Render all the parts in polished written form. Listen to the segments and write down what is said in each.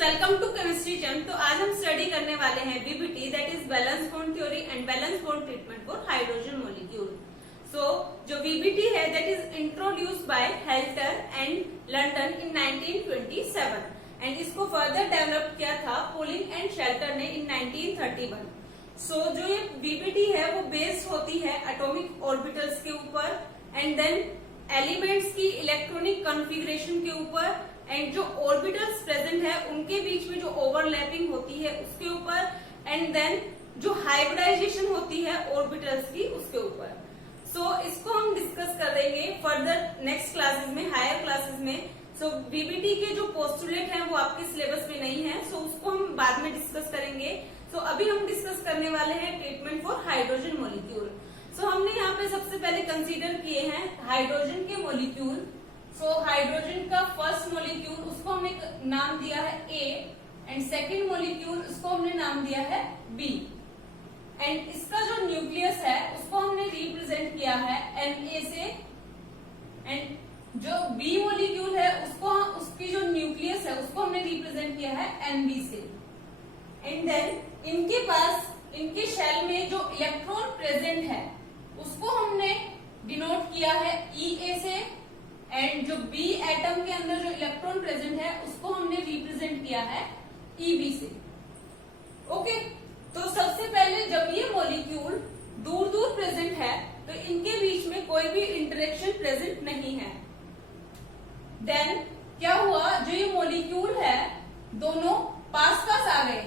Welcome to chemistry जंग। तो आज हम स्टडी करने वाले हैं BBT, that is valence bond theory and valence bond treatment for hydrogen molecule. जो बीबीटी है that is introduced by helter and London in 1927 and इसको फर्दर डेवलप किया था पोलिंग एंड शेल्टर ने इन 1931। जो ये बीबीटी है वो बेस्ड होती है एटॉमिक ऑर्बिटल्स के ऊपर एंड देन एलिमेंट्स की इलेक्ट्रॉनिक कॉन्फ़िगरेशन के ऊपर एंड जो ऑर्बिटल्स प्रेजेंट है उनके बीच में जो ओवरलैपिंग होती है उसके ऊपर एंड देन जो हाइब्रिडाइजेशन होती है ऑर्बिटल्स की उसके ऊपर। इसको हम डिस्कस करेंगे फर्दर नेक्स्ट क्लासेस में, हायर क्लासेस में। बीबीटी के जो पोस्टुलेट हैं वो आपके सिलेबस में नहीं है, उसको हम बाद में डिस्कस करेंगे। अभी हम डिस्कस करने वाले हैं ट्रीटमेंट फॉर हाइड्रोजन मॉलिक्यूल। हमने यहाँ पे सबसे पहले कंसीडर किए हैं हाइड्रोजन के मॉलिक्यूल। हाइड्रोजन का फर्स्ट मॉलिक्यूल उसको हमने नाम दिया है ए एंड सेकेंड मॉलिक्यूल उसको हमने नाम दिया है बी एंड इसका जो न्यूक्लियस है उसको हमने रिप्रेजेंट किया है Na से एंड जो बी मॉलिक्यूल है उसकी जो न्यूक्लियस है उसको हमने रिप्रेजेंट किया है Nb से एंड देन इनके शेल में जो इलेक्ट्रॉन प्रेजेंट है उसको हमने डिनोट किया है Ea से एंड जो बी एटम के अंदर जो इलेक्ट्रॉन प्रेजेंट है उसको हमने रिप्रेजेंट किया है Eb से। ओके, तो सबसे पहले जब ये मॉलिक्यूल दूर दूर प्रेजेंट है तो इनके बीच में कोई भी इंटरेक्शन प्रेजेंट नहीं है। देन क्या हुआ, जो ये मॉलिक्यूल है दोनों पास आ गए,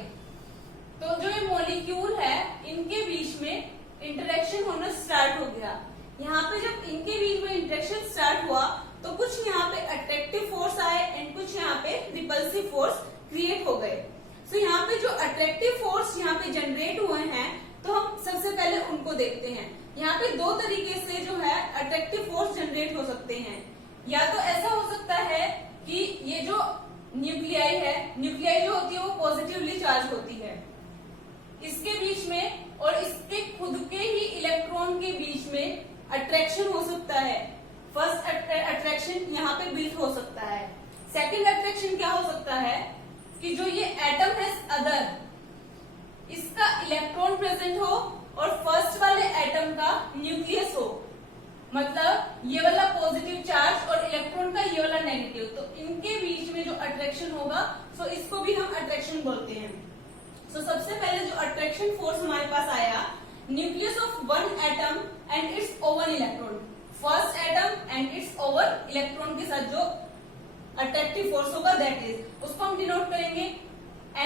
तो जो ये मॉलिक्यूल है इनके बीच में इंटरेक्शन होना स्टार्ट हो गया। यहाँ पे जब इनके बीच में इंटरेक्शन स्टार्ट हुआ तो कुछ यहाँ पे अट्रैक्टिव फोर्स आए एंड कुछ यहाँ पे रिपल्सिव फोर्स क्रिएट हो गए। यहाँ पे जो अट्रैक्टिव फोर्स यहाँ पे जनरेट हुए हैं तो हम सबसे पहले उनको देखते हैं। यहाँ पे दो तरीके से जो है अट्रैक्टिव फोर्स जनरेट हो सकते हैं। या तो ऐसा हो सकता है कि ये जो न्यूक्लियाई है, न्यूक्लियाई जो होती है वो पॉजिटिवली चार्ज होती है, इसके बीच में और इसके खुद के ही इलेक्ट्रॉन के बीच में अट्रैक्शन हो सकता है। फर्स्ट अट्रैक्शन यहाँ पे बिल्ड हो सकता है। सेकंड अट्रैक्शन क्या हो सकता है कि जो ये एटम है अदर, इसका इलेक्ट्रॉन प्रेजेंट हो और फर्स्ट वाले एटम का न्यूक्लियस हो, मतलब ये वाला पॉजिटिव चार्ज और इलेक्ट्रॉन का ये वाला नेगेटिव, तो इनके बीच में जो अट्रैक्शन होगा इसको भी हम अट्रैक्शन बोलते हैं। सबसे पहले जो अट्रैक्शन फोर्स हमारे पास आया, nucleus of one atom and it's over electron, first atom and it's over electron के साथ जो अट्रैक्टिव फोर्स होगा दैट इज, उसको हम डिनोट करेंगे Na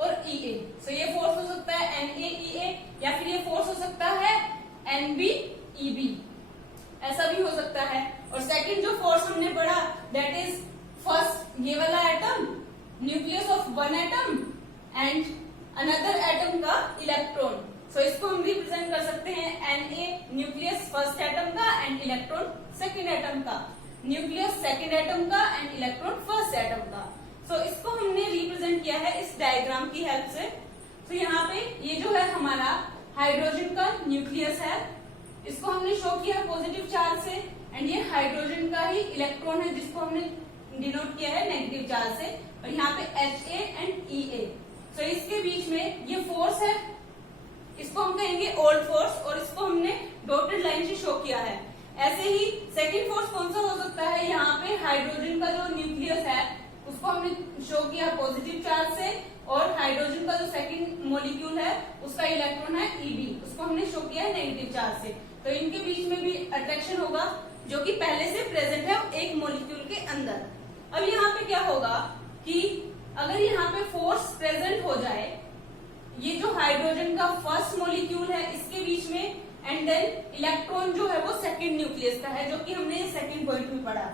और Ea। ये फोर्स हो सकता है Na Ea या फिर ये फोर्स हो सकता है Nb Eb, ऐसा भी हो सकता है। और सेकंड जो फोर्स हमने पढ़ा दैट इज फर्स्ट ये वाला atom, nucleus of one atom and another atom का इलेक्ट्रॉन। इसको हम रिप्रेजेंट कर सकते हैं Na न्यूक्लियस फर्स्ट एटम का एंड इलेक्ट्रॉन सेकेंड एटम का, न्यूक्लियस सेकेंड एटम का एंड इलेक्ट्रॉन फर्स्ट एटम का। इसको हमने रिप्रेजेंट किया है इस डायग्राम की हेल्प से। यहाँ पे ये जो है हमारा हाइड्रोजन का न्यूक्लियस है, इसको हमने शो किया पॉजिटिव चार्ज से एंड ये हाइड्रोजन का ही इलेक्ट्रॉन है जिसको हमने डिनोट किया है नेगेटिव चार्ज से, और यहाँ पे Ha एंड Ea। इसके बीच में ये फोर्स है, इसको हम कहेंगे ओल्ड फोर्स और इसको हमने डॉटेड लाइन से शो किया है। ऐसे ही सेकंड फोर्स कौन सा हो सकता है, यहाँ पे हाइड्रोजन का जो न्यूक्लियस है उसको हमने शो किया पॉजिटिव चार्ज से और हाइड्रोजन का जो सेकंड मॉलिक्यूल है उसका इलेक्ट्रॉन है Eb, उसको हमने शो किया है नेगेटिव चार्ज से। तो इनके बीच में भी अट्रैक्शन होगा जो कि पहले से प्रेजेंट है एक मॉलिक्यूल के अंदर। अब यहाँ पे क्या होगा कि अगर यहाँ पे फोर्स प्रेजेंट हो जाए, ये जो हाइड्रोजन का फर्स्ट मॉलिक्यूल है इसके बीच में एंड देन इलेक्ट्रॉन जो है वो सेकंड न्यूक्लियस का है, जो कि हमने सेकंड पॉइंट में पढ़ा।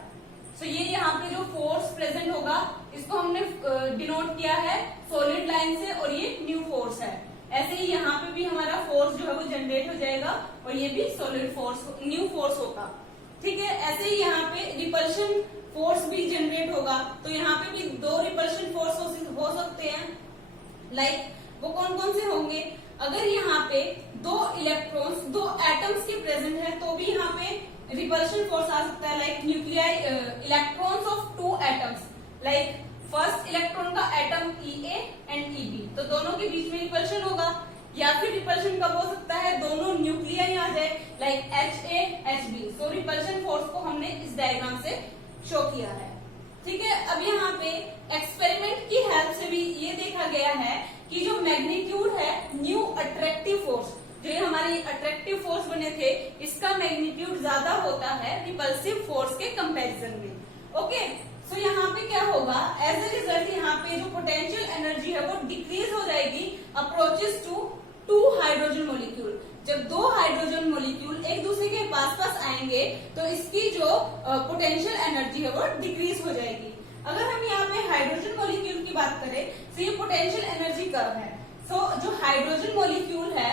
ये यहाँ पे जो फोर्स प्रेजेंट होगा इसको हमने डिनोट किया है सॉलिड लाइन से और ये न्यू फोर्स है। ऐसे ही यहाँ पे भी हमारा फोर्स जो है वो जनरेट हो जाएगा और ये भी सॉलिड फोर्स न्यू फोर्स होगा। ठीक है, ऐसे ही यहाँ पे रिपल्शन फोर्स भी जनरेट होगा, तो यहाँ पे भी दो रिपल्शन फोर्स हो सकते हैं। लाइक वो कौन कौन से होंगे, अगर यहाँ पे दो इलेक्ट्रॉन्स दो एटम्स के प्रेजेंट है तो भी यहाँ पे रिपल्शन फोर्स आ सकता है। Like nuclei electrons of two atoms, like first electron का एटम EA एंड EB, तो दोनों के बीच में रिपल्शन होगा, या फिर रिपल्शन कब हो सकता है, दोनों न्यूक्लियाई आ जाए लाइक HA HB। सो रिपल्शन फोर्स को हमने इस डायग्राम से शो किया है। ठीक है, अब यहाँ पे एक्सपेरिमेंट की हेल्प से भी ये देखा गया है कि जो मैग्नीट्यूड है न्यू अट्रैक्टिव फोर्स, जो ये हमारे अट्रैक्टिव फोर्स बने थे, इसका मैग्नीट्यूड ज्यादा होता है रिपल्सिव फोर्स के कंपैरिजन में। ओके, सो यहाँ पे क्या होगा, एज ए रिजल्ट यहाँ पे जो पोटेंशियल एनर्जी है वो डिक्रीज हो जाएगी अप्रोचेस टू 2 हाइड्रोजन मोलिक्यूल। जब 2 हाइड्रोजन मोलिक्यूल एक दूसरे के पास आएंगे तो इसकी जो पोटेंशियल एनर्जी है वो डिक्रीज हो जाएगी। अगर हम यहाँ पे हाइड्रोजन मोलिक्यूल की बात करें तो ये पोटेंशियल एनर्जी कर्व है। सो जो हाइड्रोजन मोलिक्यूल है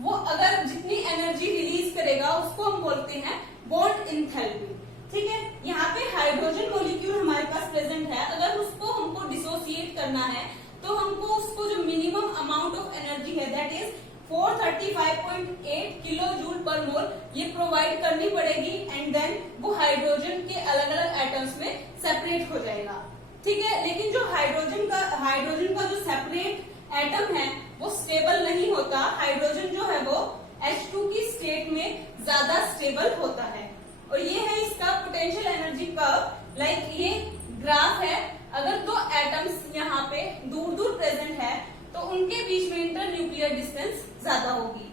वो अगर जितनी एनर्जी रिलीज करेगा उसको हम बोलते हैं बॉन्ड एंथैल्पी। ठीक है, यहाँ पे हाइड्रोजन मोलिक्यूल हमारे पास प्रेजेंट है, अगर उसको हमको डिसोसिएट करना है तो हमको उसको जो मिनिमम अमाउंट ऑफ एनर्जी है that is 435.8 kilo joule per mole ये प्रोवाइड करनी पड़ेगी, एंड देन वो हाइड्रोजन के अलग अलग एटम्स में सेपरेट हो जाएगा। ठीक है, लेकिन जो हाइड्रोजन का जो सेपरेट एटम है वो स्टेबल नहीं होता। हाइड्रोजन जो है वो H2 की स्टेट में ज्यादा स्टेबल होता है। और ये है इसका पोटेंशियल एनर्जी कर्व। लाइक ये ग्राफ है, अगर 2 एटम्स यहाँ पे दूर दूर प्रेजेंट है तो उनके बीच में इंटर न्यूक्लियर डिस्टेंस ज्यादा होगी।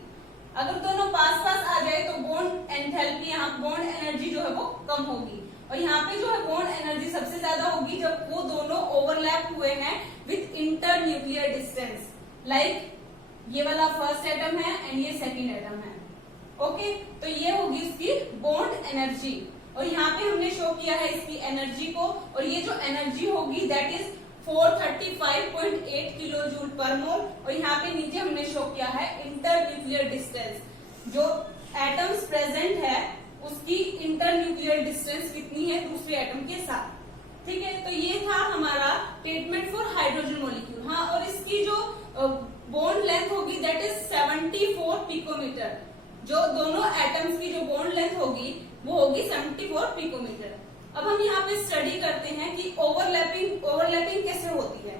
अगर दोनों पास पास आ जाए तो बॉन्ड एंथैल्पी, यहाँ बॉन्ड एनर्जी जो है वो कम होगी। और यहाँ पे जो है बॉन्ड एनर्जी सबसे ज्यादा होगी जब वो दोनों ओवरलैप हुए हैं with inter nuclear distance. Like ये वाला फर्स्ट एटम है एंड ये सेकेंड एटम है। ओके, तो ये होगी इसकी बॉन्ड एनर्जी, और यहाँ पे हमने शो किया है इसकी एनर्जी को, और ये जो एनर्जी होगी that is 435.8 kilo joule per मोल। और यहाँ पे नीचे हमने शो किया है इंटर न्यूक्लियर डिस्टेंस, जो एटम्स प्रेजेंट है उसकी इंटर न्यूक्लियर डिस्टेंस कितनी है दूसरे एटम के साथ। ठीक है, तो ये था हमारा ट्रीटमेंट फॉर हाइड्रोजन मॉलिक्यूल। हाँ, और इसकी जो बॉन्ड लेंथ होगी दैट इज 74 पिकोमीटर। जो दोनों एटम्स की जो बॉन्ड लेंथ होगी वो होगी 74 पिकोमीटर। अब हम यहाँ पे स्टडी करते हैं कि ओवरलैपिंग कैसे होती है।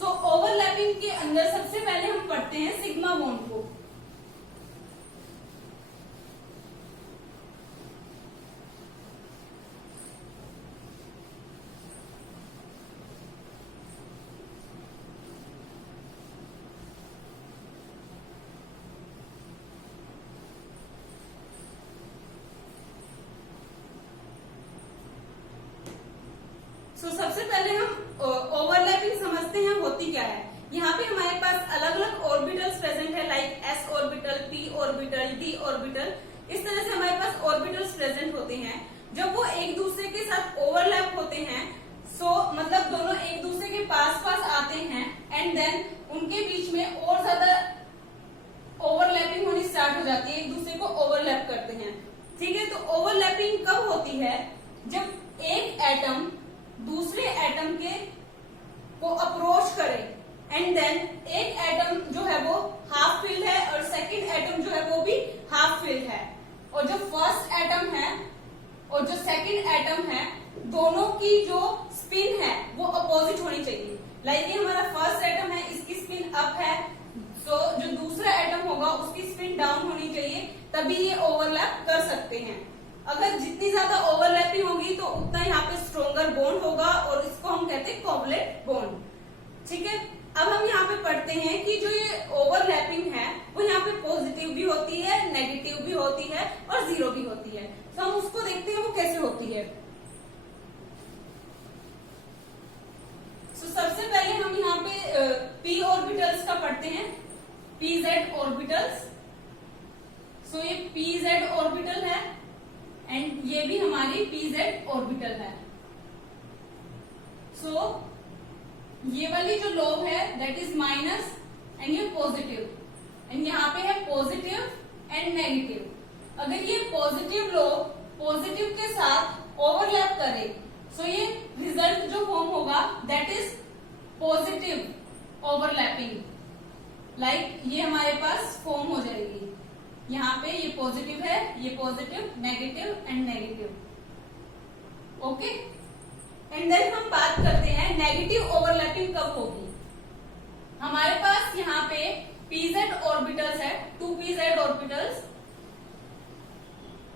सो ओवरलैपिंग के अंदर सबसे पहले हम पढ़ते हैं सिग्मा बॉन्ड को। सबसे पहले हम ओवरलैपिंग समझते हैं होती क्या है। यहाँ पे हमारे पास अलग अलग ऑर्बिटल्स प्रेजेंट है, like s orbital, p orbital, d orbital. इस तरह से हमारे पास ऑर्बिटल्स प्रेजेंट होते हैं। जब वो एक दूसरे के साथ ओवरलैप होते हैं, सो मतलब दोनों एक दूसरे के पास आते हैं, एंड देन उनके बीच में और ज्यादा ओवरलैपिंग होनी स्टार्ट हो जाती है, एक दूसरे को ओवरलैप करते हैं। ठीक है, तो ओवरलैपिंग कब होती है, जब एक एटम दूसरे एटम के को अप्रोच करे, एंड देन एक एटम जो है वो हाफ फिल्ड है और सेकंड एटम जो है वो भी हाफ फिल्ड है, और जो फर्स्ट एटम है और जो सेकंड एटम है दोनों की जो स्पिन है वो अपोजिट होनी चाहिए। लाइक ये हमारा फर्स्ट एटम है, इसकी स्पिन अप है, तो जो दूसरा एटम होगा उसकी स्पिन डाउन होनी चाहिए, तभी ये ओवरलैप कर सकते हैं। अगर जितनी ज्यादा ओवरलैपिंग होगी तो उतना यहाँ पे स्ट्रोंगर बॉन्ड होगा, और इसको हम कहते हैं कोवलेंट बॉन्ड। ठीक है, अब हम यहाँ पे पढ़ते हैं कि जो ये ओवरलैपिंग है वो यहाँ पे पॉजिटिव भी होती है, नेगेटिव भी होती है और जीरो भी होती है। तो हम उसको देखते हैं वो कैसे होती है। सबसे पहले हम यहाँ पे p ऑर्बिटल्स का पढ़ते हैं, pz ऑर्बिटल्स। सो ये pz ऑर्बिटल है एंड ये भी हमारी pz ऑर्बिटल है। सो ये वाली जो लोब है दैट इज माइनस एंड ये पॉजिटिव, एंड यहाँ पे है पॉजिटिव एंड नेगेटिव। अगर ये पॉजिटिव लोब पॉजिटिव के साथ ओवरलैप करे, सो ये रिजल्ट जो फॉर्म होगा that is positive overlapping. Like ये हमारे पास फॉर्म हो जाएगी, यहाँ पे ये पॉजिटिव है, ये positive, negative and negative. Okay, and then हम बात करते हैं नेगेटिव ओवरलैपिंग कब होगी? हमारे पास यहाँ पे pz ऑर्बिटल्स है, 2 pz ऑर्बिटल्स,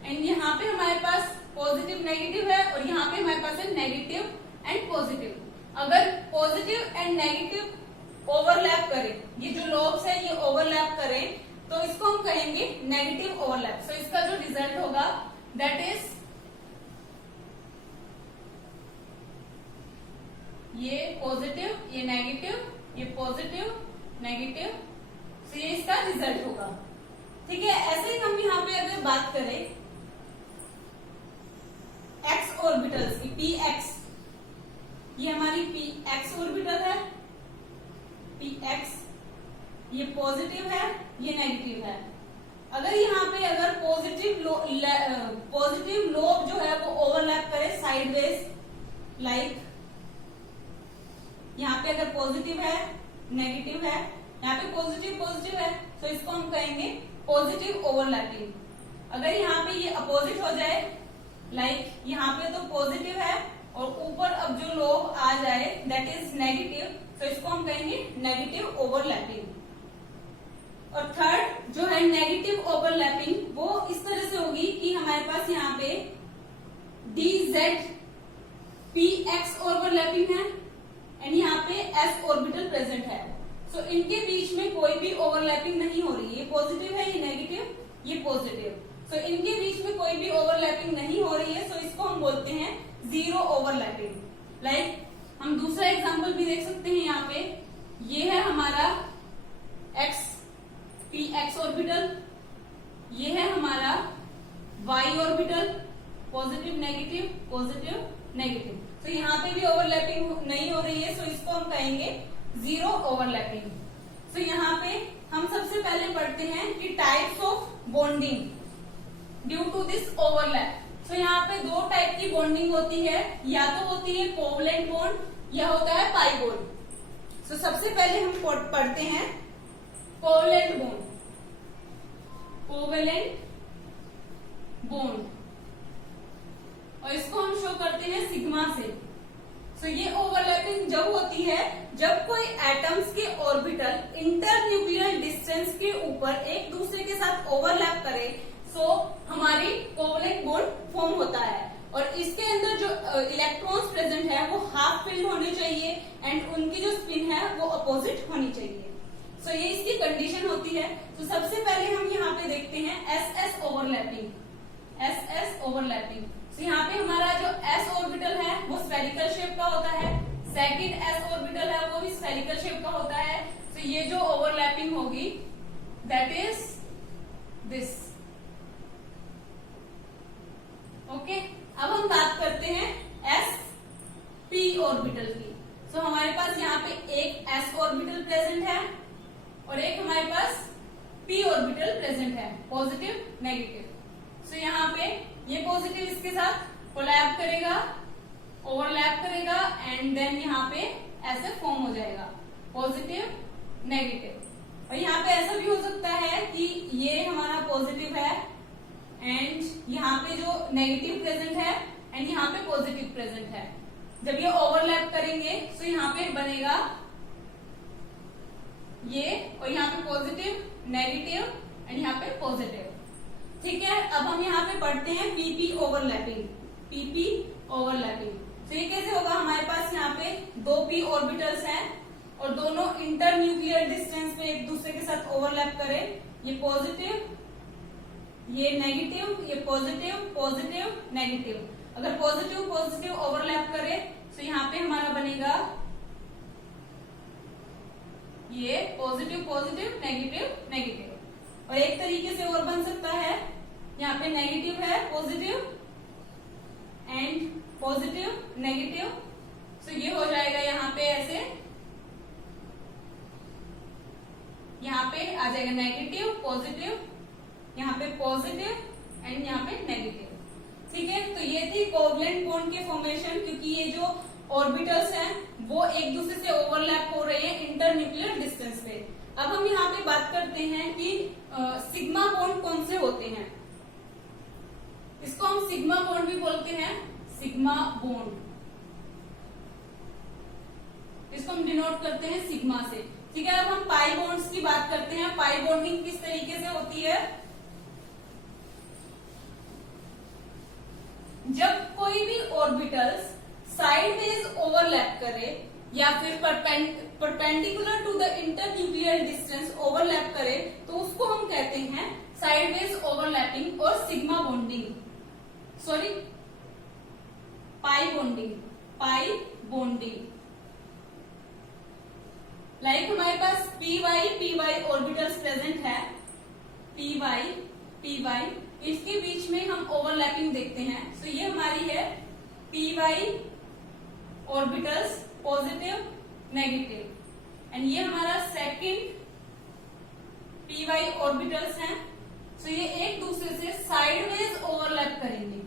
एंड यहाँ पे हमारे पास पॉजिटिव नेगेटिव है और यहाँ पे हमारे पास है नेगेटिव एंड पॉजिटिव। अगर पॉजिटिव एंड नेगेटिव ओवरलैप करें, ये जो लोब्स है ये ओवरलैप करें, तो इसको हम कहेंगे नेगेटिव ओवरलैप। सो इसका जो रिजल्ट होगा दैट इज ये पॉजिटिव, ये नेगेटिव, ये पॉजिटिव नेगेटिव, तो ये इसका रिजल्ट होगा। ठीक है, ऐसे ही हम यहाँ पे अगर बात करें एक्स ऑर्बिटल्स की, पी एक्स, ये हमारी पी एक्स ऑर्बिटल है, पी एक्स, ये पॉजिटिव है, ये नेगेटिव है। अगर यहाँ पे अगर पॉजिटिव लोब जो है वो ओवरलैप करे साइडवेज, लाइक यहाँ पे अगर पॉजिटिव है नेगेटिव है, यहाँ पे पॉजिटिव पॉजिटिव है, तो इसको हम कहेंगे पॉजिटिव ओवरलैपिंग। अगर यहाँ पे ये अपोजिट हो जाए, लाइक यहाँ पे तो पॉजिटिव है और ऊपर अब जो लोब आ जाए दैट इज नेगेटिव, तो इसको हम कहेंगे नेगेटिव ओवरलैपिंग। और थर्ड जो है नेगेटिव ओवरलैपिंग, वो इस तरह से होगी कि हमारे पास यहाँ पे DZ PX ओवरलैपिंग है एंड यहाँ पे S ऑर्बिटल प्रेजेंट है। सो इनके बीच में कोई भी ओवरलैपिंग नहीं हो रही है, ये पॉजिटिव है, ये नेगेटिव, ये पॉजिटिव, सो इनके बीच में कोई भी ओवरलैपिंग नहीं हो रही है, सो इसको हम बोलते हैं जीरो ओवरलैपिंग। लाइक हम दूसरा एग्जांपल भी देख सकते हैं, यहाँ पे ये है हमारा X PX ऑर्बिटल, ये है हमारा Y orbital, positive negative positive negative, तो यहाँ पे भी ओवरलैपिंग नहीं हो रही है, सो इसको हम कहेंगे जीरो ओवरलैपिंग। सो यहाँ पे हम सबसे पहले पढ़ते हैं कि types of bonding due to this overlap. So यहाँ पे दो टाइप की बॉन्डिंग होती है, या तो होती है कोवलेंट बॉन्ड या होता है पाई बॉन्ड। सो सबसे पहले हम पढ़ते हैं कोवलेंट बॉन्ड, कोवलेंट बॉन्ड, और इसको हम शो करते हैं सिग्मा से। सो ये ओवरलैपिंग जब होती है जब कोई एटम्स के ऑर्बिटल इंटरन्यूक्लियर डिस्टेंस के ऊपर एक दूसरे के साथ ओवरलैप करे, सो हमारी कोवलेंट बॉन्ड फॉर्म होता है। और इसके अंदर जो इलेक्ट्रॉन्स प्रेजेंट है वो हाफ फिल्ड होने चाहिए एंड उनकी जो स्पिन है वो अपोजिट होनी चाहिए। सो ये इसकी कंडीशन होती है। तो सबसे पहले हम यहाँ पे देखते हैं SS ओवरलैपिंग, SS ओवरलैपिंग। तो यहाँ पे हमारा जो S ऑर्बिटल है वो स्फेरिकल शेप का होता है, सेकंड S ऑर्बिटल है वो भी स्फेरिकल शेप का होता है। तो ये जो ओवरलैपिंग होगी दैट इज दिस। ओके, अब हम बात करते हैं SP ऑर्बिटल की। सो हमारे पास यहाँ पे एक S ऑर्बिटल प्रेजेंट है और एक हमारे पास P ऑर्बिटल प्रेजेंट है, पॉजिटिव नेगेटिव। सो यहाँ पे ये पॉजिटिव इसके साथ कोलैब करेगा, ओवरलैप करेगा एंड देन यहाँ पे ऐसे फॉर्म हो जाएगा पॉजिटिव नेगेटिव। और यहाँ पे ऐसा भी हो सकता है कि ये हमारा पॉजिटिव है एंड यहाँ पे जो नेगेटिव प्रेजेंट है एंड यहाँ पे पॉजिटिव प्रेजेंट है। जब ये ओवरलैप करेंगे तो यहाँ पे बनेगा ये, और यहाँ पे पॉजिटिव नेगेटिव एंड यहाँ पे पॉजिटिव। ठीक है, अब हम यहाँ पे पढ़ते हैं PP ओवरलैपिंग, PP ओवरलैपिंग। तो ये कैसे होगा, हमारे पास यहाँ पे दो P ऑर्बिटल्स हैं और दोनों इंटर न्यूक्लियर डिस्टेंस पे एक दूसरे के साथ ओवरलैप करें, ये पॉजिटिव ये नेगेटिव, ये पॉजिटिव पॉजिटिव नेगेटिव। अगर पॉजिटिव पॉजिटिव ओवरलैप करे तो यहाँ पे हमारा बनेगा ये पॉजिटिव पॉजिटिव नेगेटिव नेगेटिव। और एक तरीके से और बन सकता है, यहाँ पे नेगेटिव है पॉजिटिव एंड पॉजिटिव नेगेटिव, तो ये हो जाएगा यहाँ पे ऐसे, यहाँ पे आ जाएगा नेगेटिव पॉजिटिव, यहाँ पे पॉजिटिव एंड यहाँ पे नेगेटिव। ठीक है, तो ये थी कोवलेंट बॉन्ड के फॉर्मेशन, क्योंकि ये जो ऑर्बिटल्स हैं वो एक दूसरे से ओवरलैप हो रहे हैं इंटर न्यूक्लियर डिस्टेंस पे। अब हम यहाँ पे बात करते हैं कि सिग्मा बॉन्ड कौन से होते हैं। इसको हम सिग्मा बॉन्ड भी बोलते हैं, सिग्मा बॉन्ड। जिसको हम डिनोट करते हैं सिग्मा से। ठीक है, अब हम पाई बॉन्ड्स की बात करते हैं। पाई बॉन्डिंग किस तरीके से होती है? जब कोई भी ऑर्बिटल्स साइडवेज ओवरलैप करे या फिर perpendicular to the internuclear distance overlap करे तो उसको हम कहते हैं साइडवेज ओवरलैपिंग और sigma bonding, sorry pi bonding. Like हमारे पास पी वाई ऑर्बिटल्स प्रेजेंट है, पी वाई इसके बीच में हम ओवरलैपिंग देखते हैं। सो ये हमारी है P Y orbitals positive negative, and ये हमारा सेकंड पी वाई ऑर्बिटल्स हैं। सो ये एक दूसरे से साइडवेज ओवरलैप करेंगे।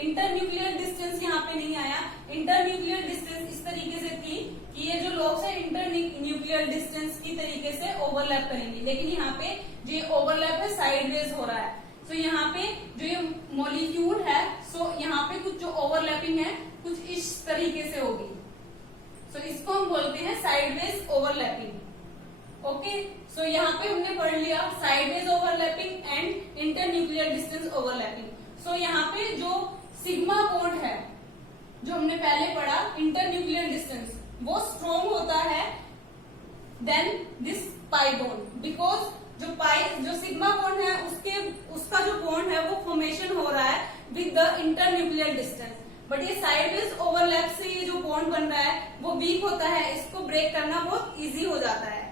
इंटरन्यूक्लियर डिस्टेंस यहाँ पे नहीं आया। इंटरन्यूक्लियर डिस्टेंस इस तरीके से थी कि ये जो लोब्स है इंटरन्यूक्लियर डिस्टेंस की तरीके से ओवरलैप करेंगे, लेकिन यहाँ पे जो ये ओवरलैप है साइडवेज हो रहा है। सो यहाँ पे जो ये मॉलिक्यूल है, सो यहाँ पे कुछ जो ओवरलैपिंग है कुछ इस तरीके से होगी। सो इसको हम बोलते हैं साइडवेज ओवरलैपिंग। ओके, सो यहाँ पे हमने पढ़ लिया sideways overlapping and internuclear distance overlapping. So यहाँ पे जो सिग्मा बॉन्ड है जो हमने पहले पढ़ा इंटरन्यूक्लियर डिस्टेंस, वो स्ट्रॉन्ग होता है than this pi bond, because जो सिग्मा बॉन्ड है उसका जो बॉन्ड है वो फॉर्मेशन हो रहा है with the internuclear distance, but ये साइडवेज ओवरलैप से ये जो बॉन्ड बन रहा है वो वीक होता है, इसको ब्रेक करना बहुत इजी हो जाता है।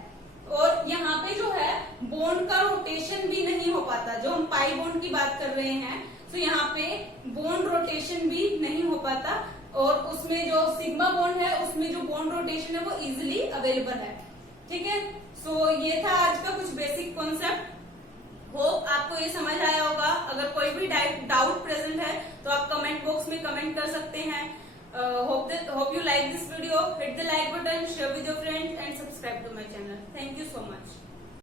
और यहाँ पे जो है बॉन्ड का रोटेशन भी नहीं हो पाता। जो हम पाई बॉन्ड की बात कर रहे हैं तो यहाँ पे बॉन्ड रोटेशन भी नहीं हो पाता, और उसमें जो सिग्मा बॉन्ड है उसमें जो बॉन्ड रोटेशन है वो इजिली अवेलेबल है। ठीक है, सो ये था आज का कुछ बेसिक कॉन्सेप्ट। होप आपको ये समझ आया होगा। अगर कोई भी डाउट प्रेजेंट है तो आप कमेंट बॉक्स में कमेंट कर सकते हैं। Hope you like this video, hit the like button, share with your friends and subscribe to my channel. Thank you so much.